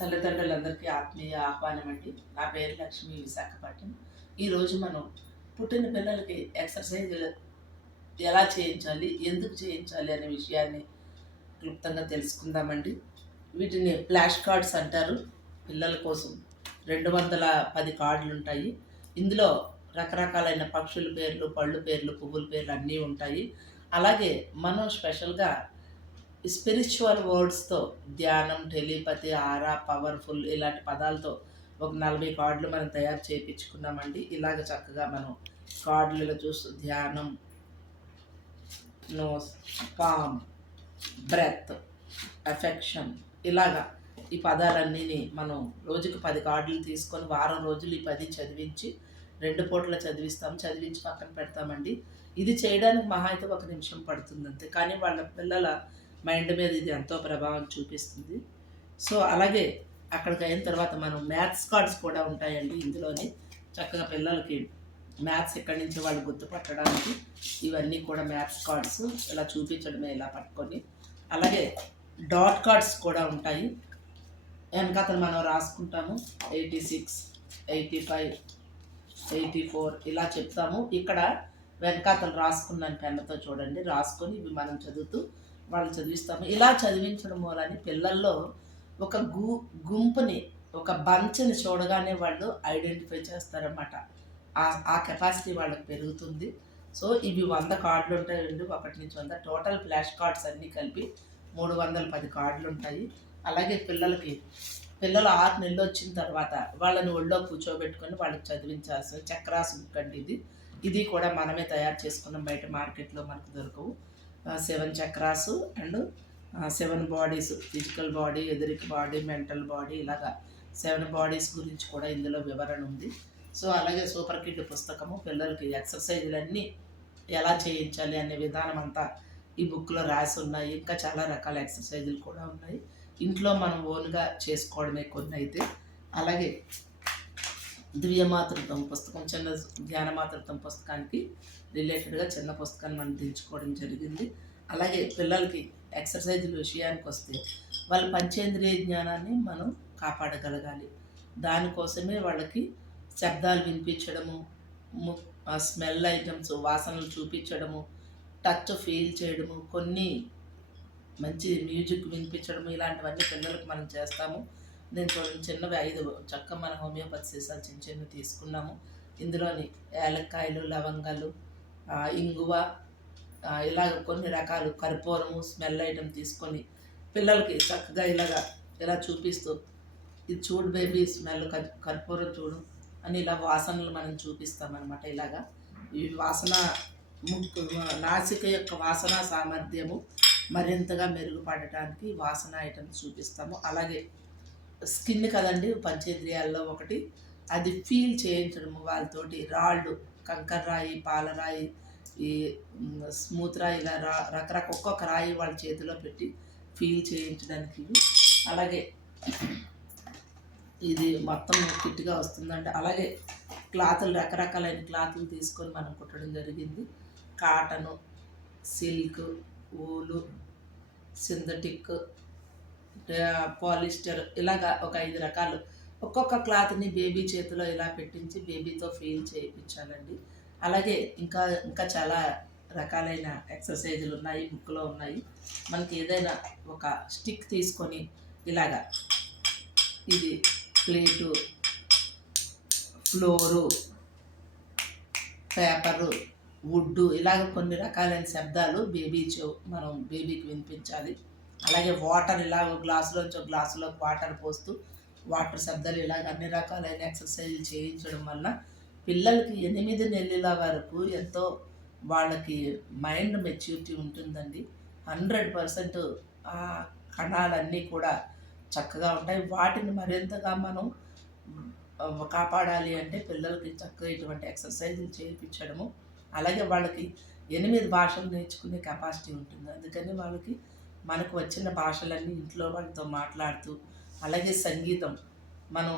తల్లిదండ్రులందరికీ ఆత్మీయ ఆహ్వానం అండి. నా పేరు లక్ష్మి, విశాఖపట్నం. ఈరోజు మనం పుట్టిన పిల్లలకి ఎక్సర్సైజులు ఎలా చేయించాలి, ఎందుకు చేయించాలి అనే విషయాన్ని క్లుప్తంగా తెలుసుకుందామండి. వీటిని ఫ్లాష్ కార్డ్స్ అంటారు. పిల్లల కోసం 210 కార్డులు ఉంటాయి. ఇందులో రకరకాలైన పక్షుల పేర్లు, పళ్ళు పేర్లు, పువ్వుల పేర్లు అన్నీ ఉంటాయి. అలాగే మనం స్పెషల్గా స్పిరిచువల్ వర్డ్స్తో ధ్యానం, టెలిపతి, ఆరా, పవర్ఫుల్ ఇలాంటి పదాలతో ఒక 40 కార్డులు మనం తయారు చేయించుకున్నామండి. ఇలాగ చక్కగా మనం కార్డులలో చూస్తూ ధ్యానం, నోస్, పామ్, బ్రెత్, అఫెక్షన్ ఇలాగా ఈ పదాలన్నీ మనం రోజుకి 10 కార్డులు తీసుకొని వారం రోజులు ఈ 10 చదివించి 2 పూటలు చదివిస్తాం, చదివించి పక్కన పెడతామండి. ఇది చేయడానికి మహా అయితే 1 నిమిషం పడుతుంది అంతే. కానీ వాళ్ళ పిల్లల మైండ్ మీద ఇది ఎంతో ప్రభావం చూపిస్తుంది. సో అలాగే అక్కడికి అయిన తర్వాత మనం మ్యాథ్స్ కార్డ్స్ కూడా ఉంటాయండి ఇందులోని. చక్కగా పిల్లలకి మ్యాథ్స్ ఎక్కడి నుంచి వాళ్ళు గుర్తుపట్టడానికి ఇవన్నీ కూడా మ్యాథ్స్ కార్డ్స్ ఇలా చూపించడమే, ఇలా పట్టుకొని. అలాగే డాట్ కార్డ్స్ కూడా ఉంటాయి. వెనకాతలు మనం రాసుకుంటాము 86, 85, 84 ఇలా చెప్తాము. ఇక్కడ వెనకాతలు రాసుకున్నాను పెన్నుతో, చూడండి. రాసుకొని ఇవి మనం చదువుతూ వాళ్ళు చదివిస్తాము. ఇలా చదివించడం మూలని పిల్లల్లో ఒక గుంపుని, ఒక బంచ్ని చూడగానే వాళ్ళు ఐడెంటిఫై చేస్తారన్నమాట. ఆ కెపాసిటీ వాళ్ళకి పెరుగుతుంది. సో ఇవి 100 కార్డులు ఉంటాయండి, 1 నుంచి 100. టోటల్ ఫ్లాష్ కార్డ్స్ అన్నీ కలిపి 310 కార్డులు ఉంటాయి. అలాగే పిల్లలు 6 నెలలు వచ్చిన తర్వాత వాళ్ళని ఒళ్ళో కూర్చోబెట్టుకొని వాళ్ళకి చదివించాల్సిన చక్రాస్ బుక్ అండి ఇది. ఇది కూడా మనమే తయారు చేసుకున్నాం, బయట మార్కెట్లో మనకు దొరకవు. 7 chakras and 7 bodies, physical body, etheric body, mental body, ఇలాగా 7 బాడీస్ గురించి కూడా ఇందులో వివరణ ఉంది. సో అలాగే సూపర్ కిడ్ పుస్తకము, పిల్లలకి ఎక్సర్సైజులన్నీ ఎలా చేయించాలి అనే విధానం అంతా ఈ బుక్లో రాసి ఉన్నాయి. ఇంకా చాలా రకాల ఎక్సర్సైజులు కూడా ఉన్నాయి. ఇంట్లో మనం ఓన్గా చేసుకోవడమే కొన్ని అయితే. అలాగే దివ్యమాతృత్వం పుస్తకం, చిన్న జ్ఞానమాతృత్వం పుస్తకానికి రిలేటెడ్గా చిన్న పుస్తకాన్ని మనం దించుకోవడం జరిగింది. అలాగే పిల్లలకి ఎక్సర్సైజుల విషయానికి వస్తే వాళ్ళ పంచేంద్రియ జ్ఞానాన్ని మనం కాపాడగలగాలి. దానికోసమే వాళ్ళకి శబ్దాలు వినిపించడము, స్మెల్ ఐటమ్స్, వాసనలు చూపించడము, టచ్ ఫీల్ చేయడము, కొన్ని మంచి మ్యూజిక్ వినిపించడము, ఇలాంటివన్నీ పిల్లలకు మనం చేస్తాము. నేను చూడండి, చిన్నవి 5 చక్క మన హోమియోపతి సీసాలు చిన్న చిన్నవి తీసుకున్నాము. ఇందులోని ఏలక్కాయలు, లవంగాలు, ఇంగువ, ఇలాగ కొన్ని రకాలు, కర్పూరము, స్మెల్ ఐటమ్ తీసుకొని పిల్లలకి చక్కగా ఇలా చూపిస్తూ, ఇది చూడు బేబీ స్మెల్, కర్పూరం చూడు అని ఇలా వాసనలు మనం చూపిస్తామన్నమాట. ఇలాగా ఈ వాసన నాసిక యొక్క వాసన సామర్థ్యము మరింతగా మెరుగుపడటానికి వాసన ఐటమ్స్ చూపిస్తాము. అలాగే స్కిన్ కదండి పంచేంద్రియాల్లో ఒకటి, అది ఫీల్ చేయించడము వాళ్ళతోటి. రాళ్ళు, కంకర రాయి, పాలరాయి, ఈ స్మూత్ రాయి, ఇలా రకరకాల ఒక్కొక్క రాయి వాళ్ళ చేతిలో పెట్టి ఫీల్ చేయించడానికి. అలాగే ఇది మొత్తం కిట్గా వస్తుందంటే. అలాగే క్లాతులు, రకరకాలైన క్లాతులు తీసుకొని మనం కుట్టడం జరిగింది. కాటను, సిల్క్, ఊలు, సింథటిక్, పాలిస్టర్, ఇలాగా ఒక 5 రకాలు. ఒక్కొక్క క్లాత్ని బేబీ చేతిలో ఇలా పెట్టించి బేబీతో ఫీల్ చేయించాలండి. అలాగే ఇంకా ఇంకా చాలా రకాలైన ఎక్సర్సైజులు ఉన్నాయి, బుక్లో ఉన్నాయి. మనకి ఏదైనా ఒక స్టిక్ తీసుకొని ఇలాగా, ఇది ప్లేటు, ఫ్లోరు, పేపరు, వుడ్డు, ఇలాగ కొన్ని రకాలైన శబ్దాలు మనం బేబీకి వినిపించాలి. అలాగే వాటర్, ఇలాగ గ్లాసులోంచి ఒక గ్లాసులోకి వాటర్ పోస్తూ వాటర్ శబ్దాలు, ఇలాగ అన్ని రకాలైన ఎక్సర్సైజులు చేయించడం వల్ల పిల్లలకి 8 నెలల వరకు ఎంతో వాళ్ళకి మైండ్ మెచ్యూరిటీ ఉంటుందండి. 100% ఆ కణాలన్నీ కూడా చక్కగా ఉంటాయి. వాటిని మరింతగా మనం కాపాడాలి అంటే పిల్లలకి చక్కగా ఇటువంటి ఎక్సర్సైజులు చేయించడము. అలాగే వాళ్ళకి 8 భాషలు నేర్చుకునే కెపాసిటీ ఉంటుంది. అందుకని వాళ్ళకి మనకు వచ్చిన భాషలన్నీ ఇంట్లో వాళ్ళతో మాట్లాడుతూ, అలాగే సంగీతం, మనం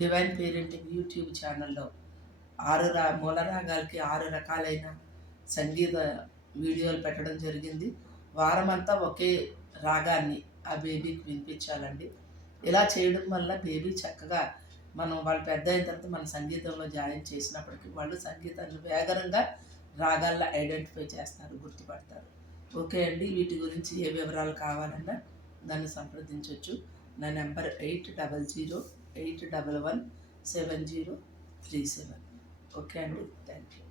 డివైన్ పేరెంటింగ్ యూట్యూబ్ ఛానల్లో 6 మూల రాగాలకి 6 రకాలైన సంగీత వీడియోలు పెట్టడం జరిగింది. వారమంతా ఒకే రాగాన్ని ఆ బేబీకి వినిపించాలండి. ఇలా చేయడం వల్ల బేబీ చక్కగా మనం వాళ్ళు పెద్ద అయిన తర్వాత మన సంగీతంలో జాయిన్ చేసినప్పటికీ వాళ్ళు సంగీతాన్ని వేగంగా రాగాల్లో ఐడెంటిఫై చేస్తారు, గుర్తుపడతారు. ఓకే అండి, వీటి గురించి ఏ వివరాలు కావాలన్నా నన్ను సంప్రదించవచ్చు. నా నెంబర్ 8008117037. ఓకే అండి, థ్యాంక్ యూ.